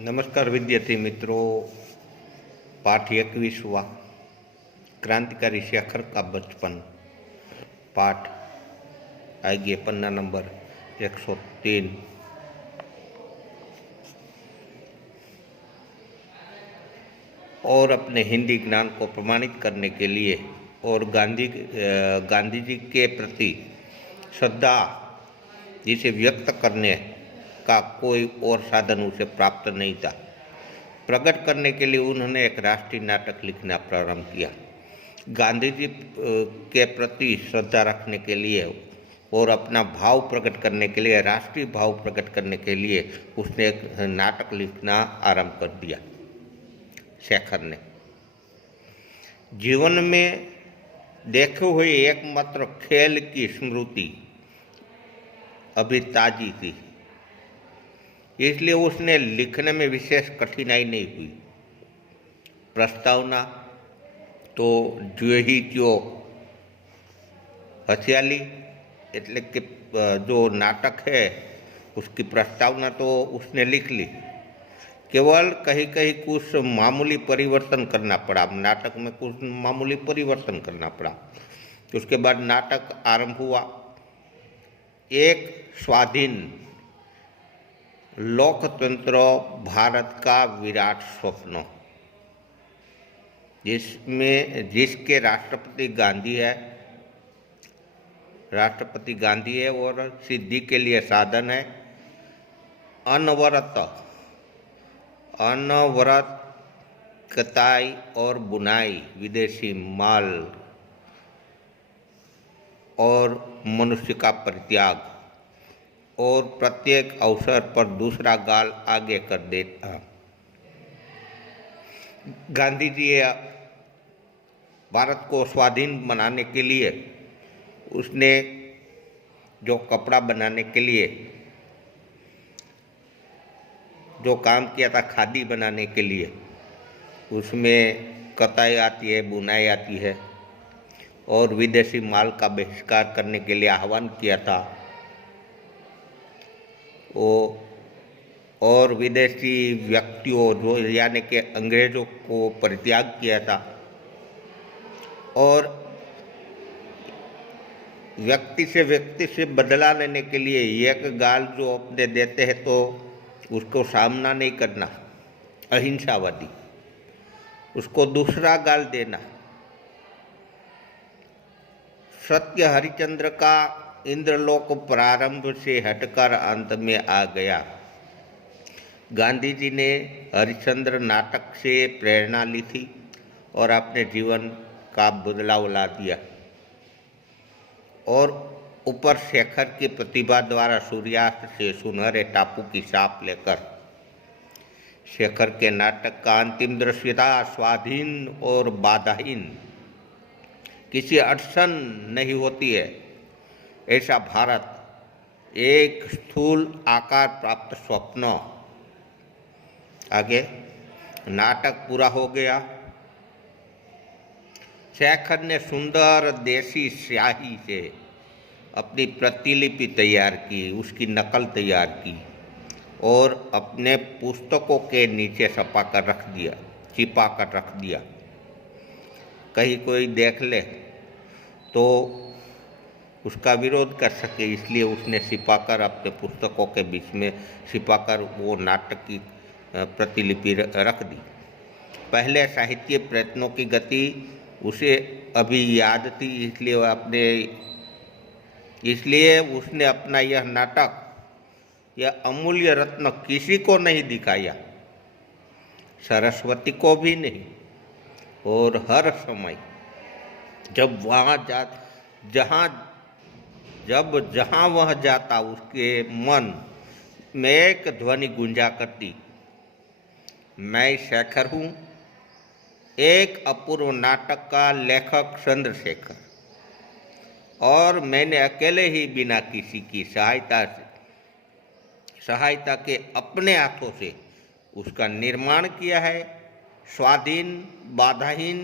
नमस्कार विद्यार्थी मित्रों। पाठ 21वां क्रांतिकारी शेखर का बचपन। पाठ आइए पन्ना नंबर 103। और अपने हिंदी ज्ञान को प्रमाणित करने के लिए और गांधी जी के प्रति श्रद्धा जिसे व्यक्त करने का कोई और साधन उसे प्राप्त नहीं था। प्रकट करने के लिए उन्होंने एक राष्ट्रीय नाटक लिखना प्रारंभ किया। गांधी जी के प्रति श्रद्धा रखने के लिए और अपना भाव प्रकट करने के लिए, राष्ट्रीय भाव प्रकट करने के लिए उसने एक नाटक लिखना आरंभ कर दिया। शेखर ने जीवन में देखे हुए एकमात्र खेल की स्मृति अभी ताजी थी, इसलिए उसने लिखने में विशेष कठिनाई नहीं हुई। प्रस्तावना तो जो ही जो हथियाली એટલે કે जो नाटक है उसकी प्रस्तावना तो उसने लिख ली, केवल कहीं कहीं कुछ मामूली परिवर्तन करना पड़ा। नाटक में कुछ मामूली परिवर्तन करना पड़ा। उसके बाद नाटक आरंभ हुआ। एक स्वाधीन लोकतंत्र भारत का विराट स्वप्न, जिसके राष्ट्रपति गांधी है और सिद्धि के लिए साधन है अनवरत कताई और बुनाई, विदेशी माल और मनुष्य का परित्याग, और प्रत्येक अवसर पर दूसरा गाल आगे कर देता। गांधी जी भारत को स्वाधीन बनाने के लिए उसने जो कपड़ा बनाने के लिए जो काम किया था, खादी बनाने के लिए, उसमें कताई आती है, बुनाई आती है, और विदेशी माल का बहिष्कार करने के लिए आह्वान किया था वो, और विदेशी व्यक्तियों जो यानी कि अंग्रेजों को परित्याग किया था, और व्यक्ति से बदला लेने के लिए एक गाल जो अपने देते हैं तो उसको सामना नहीं करना, अहिंसावादी, उसको दूसरा गाल देना। सत्य हरिश्चंद्र का इंद्रलोक प्रारंभ से हटकर अंत में आ गया। गांधी जी ने हरिश्चंद्र नाटक से प्रेरणा ली थी और अपने जीवन का बदलाव ला दिया। और ऊपर शेखर की प्रतिभा द्वारा सूर्यास्त से सुनहरे टापू की छाप लेकर शेखर के नाटक का अंतिम दृश्य था स्वाधीन और बाधाहीन, किसी अड़चन नहीं होती है ऐसा भारत, एक स्थूल आकार प्राप्त स्वप्न। आगे नाटक पूरा हो गया। शेखर ने सुंदर देसी स्याही से अपनी प्रतिलिपि तैयार की, उसकी नकल तैयार की और अपने पुस्तकों के नीचे छिपा कर रख दिया। कहीं कोई देख ले तो उसका विरोध कर सके, इसलिए उसने छिपाकर अपने पुस्तकों के बीच में छिपाकर वो नाटक की प्रतिलिपि रख दी। पहले साहित्य प्रयत्नों की गति उसे अभी याद थी, इसलिए उसने अपना यह नाटक, यह अमूल्य रत्न किसी को नहीं दिखाया, सरस्वती को भी नहीं। और हर समय जहाँ वह जाता उसके मन में एक ध्वनि गूंजा करती, मैं शेखर हूँ, एक अपूर्व नाटक का लेखक चंद्रशेखर, और मैंने अकेले ही बिना किसी की सहायता के अपने हाथों से उसका निर्माण किया है। स्वाधीन बाधाहीन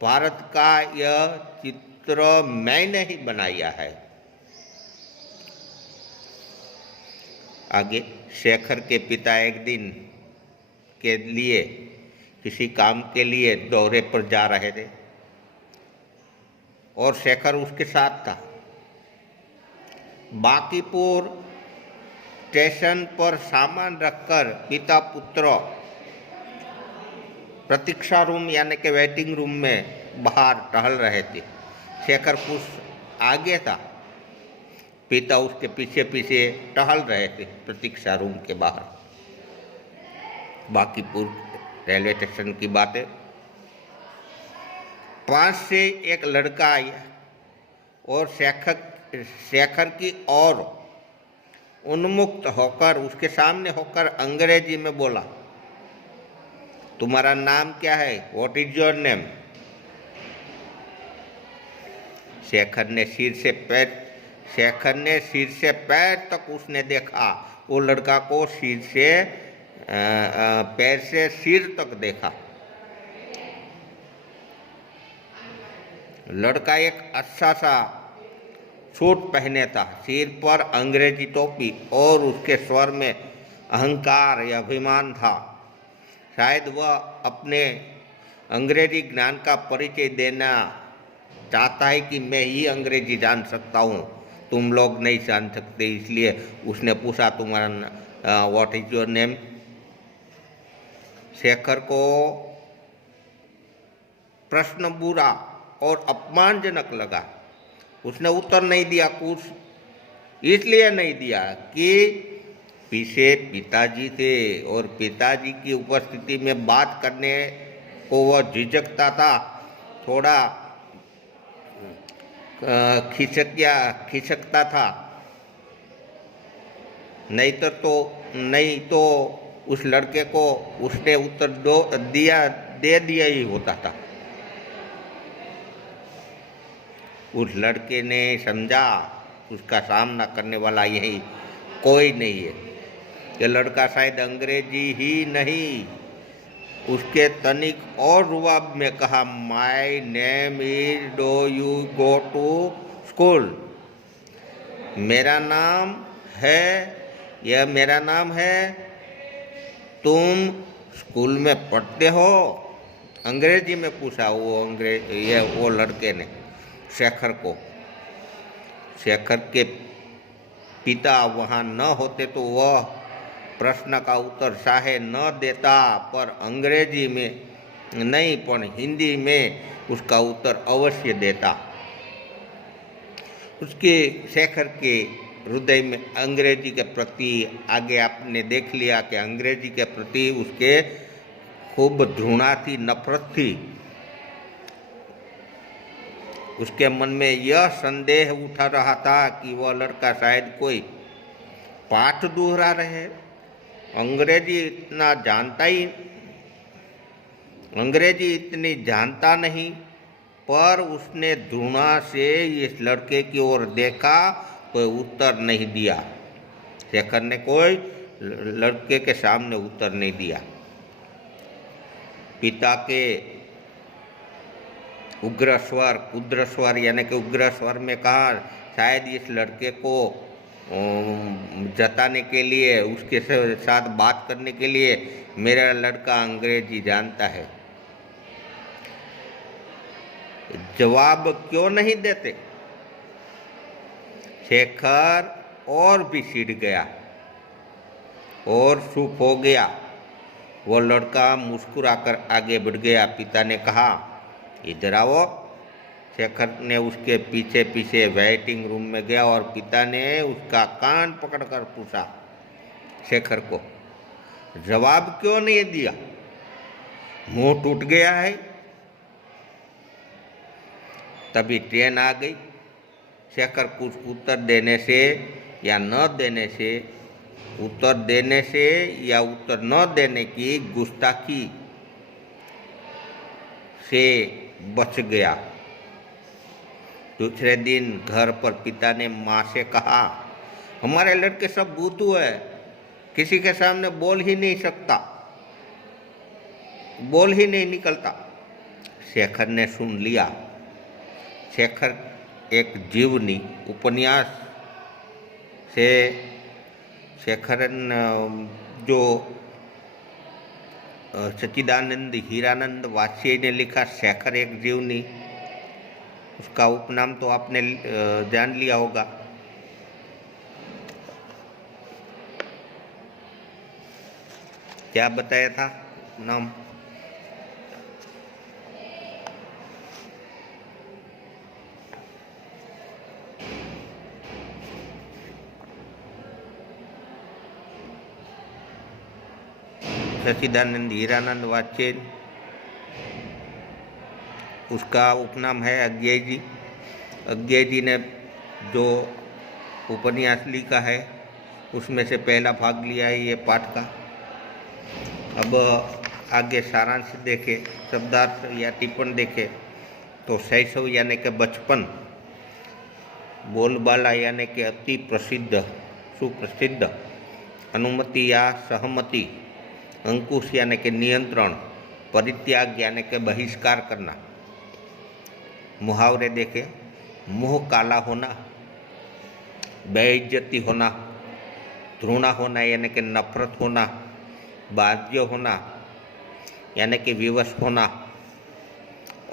भारत का यह चित्र मैंने ही बनाया है। आगे शेखर के पिता एक दिन के लिए, किसी काम के लिए दौरे पर जा रहे थे और शेखर उसके साथ था। बांकीपुर स्टेशन पर सामान रखकर पिता पुत्र प्रतीक्षा रूम यानी कि वेटिंग रूम में बाहर टहल रहे थे। शेखर कुछ आगे था, पिता उसके पीछे पीछे टहल रहे थे प्रतीक्षा रूम के बाहर। बांकीपुर रेलवे स्टेशन की बात है। पास से एक लड़का आया और शेखर की ओर उन्मुक्त होकर उसके सामने होकर अंग्रेजी में बोला, तुम्हारा नाम क्या है? What is your name? Shekhar ने सिर से पैर तक उसने देखा। वो लड़का को पैर से सिर तक देखा। लड़का एक अच्छा सा सूट पहने था, सिर पर अंग्रेजी टोपी और उसके स्वर में अहंकार या अभिमान था। शायद वह अपने अंग्रेजी ज्ञान का परिचय देना चाहता है कि मैं ही अंग्रेजी जान सकता हूँ, तुम लोग नहीं जान सकते। इसलिए उसने पूछा, तुम्हारा what is your name? Shekhar को प्रश्न बुरा और अपमानजनक लगा। उसने उत्तर नहीं दिया। कुछ इसलिए नहीं दिया कि पीछे पिताजी थे और पिताजी की उपस्थिति में बात करने को वह झिझकता था, थोड़ा खिसकता था। नहीं तो उस लड़के को उसने उत्तर दे दिया ही होता था। उस लड़के ने समझा उसका सामना करने वाला यही कोई नहीं है। ये लड़का शायद अंग्रेजी ही नहीं, उसके तनिक और रुआब में कहा, my name is, do you go to school? मेरा नाम है, तुम स्कूल में पढ़ते हो? अंग्रेजी में पूछा वो लड़के ने शेखर को। शेखर के पिता वहाँ न होते तो वह प्रश्न का उत्तर चाहे न देता, पर अंग्रेजी में नहीं पर हिंदी में उसका उत्तर अवश्य देता। शेखर के हृदय में अंग्रेजी के प्रति, आगे आपने देख लिया कि अंग्रेजी के प्रति उसके खूब घृणा थी, नफरत थी। उसके मन में यह संदेह उठा रहा था कि वह लड़का शायद कोई पाठ दोहरा रहे। अंग्रेजी इतनी जानता नहीं, पर उसने घृणा से इस लड़के की ओर देखा, कोई उत्तर नहीं दिया। शेखर ने कोई लड़के के सामने उत्तर नहीं दिया। पिता के उग्र स्वर यानी कि उग्र स्वर में कहा, शायद इस लड़के को जताने के लिए, उसके साथ बात करने के लिए मेरा लड़का अंग्रेजी जानता है। जवाब क्यों नहीं देते? शेखर और भी चिढ़ गया और चुप हो गया। वो लड़का मुस्कुराकर आगे बढ़ गया। पिता ने कहा, इधर आओ। शेखर ने उसके पीछे पीछे वेटिंग रूम में गया और पिता ने उसका कान पकड़कर पूछा शेखर को, जवाब क्यों नहीं दिया? मुंह टूट गया है? तभी ट्रेन आ गई। शेखर कुछ उत्तर देने से या न देने से, उत्तर देने से या उत्तर न देने की गुस्ताखी से बच गया। दूसरे दिन घर पर पिता ने माँ से कहा, हमारे लड़के सब बुद्धू है, किसी के सामने बोल ही नहीं सकता, बोल ही नहीं निकलता। शेखर ने सुन लिया। शेखर एक जीवनी उपन्यास से शेखर जो सच्चिदानंद हीरानंद वात्स्यय ने लिखा शेखर एक जीवनी, उसका उपनाम तो आपने जान लिया होगा। क्या बताया था नाम? सच्चिदानंद हीरानंद वात्स्यय, उसका उपनाम है अज्ञेय जी। अज्ञेय जी ने जो उपन्यास लिखा है उसमें से पहला भाग लिया है ये पाठ का। अब आगे सारांश देखे, शब्दार्थ या टिप्पण देखे तो शैशव यानी कि बचपन, बोलबाला यानी कि अति प्रसिद्ध सुप्रसिद्ध, अनुमति या सहमति, अंकुश यानी कि नियंत्रण, परित्याग यानी कि बहिष्कार करना। मुहावरे देखे, मुंह काला होना, बेइज्जती होना, घृणा होना यानी कि नफरत होना, बाध्य होना यानी कि विवश होना।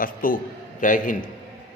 अस्तु, जय हिंद।